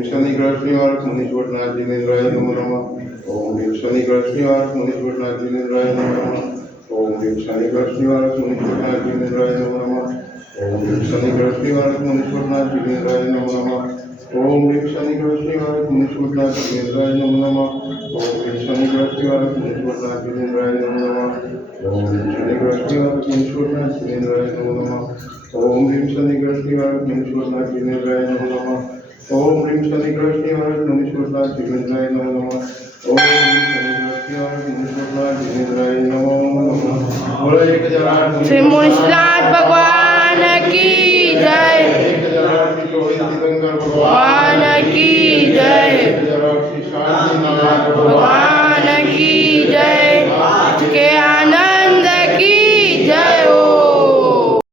ह्रीं शनि ग्रह निवारक मुनीश्वरनाथ जिनेन्द्राय नमो नमः। ओम ह्रीं शनि ग्रह निवारक मुनीश्वरनाथ जिनेन्द्राय नमो नमः। ओम ह्रीं शनि ग्रह निवारक मुनीश्वरनाथ जिनेन्द्राय नमो नमः। ओम ह्रीं शनि ग्रह निवारक मुनीश्वरनाथ जिनेन्द्राय नमो नमः। ओम ह्रीं शनि ग्रह निवारक मुनीश्वरनाथ जिनेन्द्राय नमो नमः। ओम ह्रीं शनि ग्रह निवारक मुनीश्वरनाथ जिनेन्द्राय नमो नमः। ओम ह्रीं शनि ग्रह निवारक मुनीश्वरनाथ जिनेन्द्राय नमो नमः। ओम ह्रीं शनि ग्रह निवारक मुनीश्वरनाथ जिनेन्द्राय नमो नमः। ओम ह्रीं शनि ग्रह निवारक मुनीश्वरनाथ जिनेन्द्राय नमो नमः। ओम ह्रीं शनि ग्रह निवारक मुनीश्वरनाथ जिनेन्द्राय नमो नमः। बोलो एक हजार श्री मुनीश्वरनाथ भगवान की जय। एक हजार दिव्यांकर भगवान की जय। एक हजार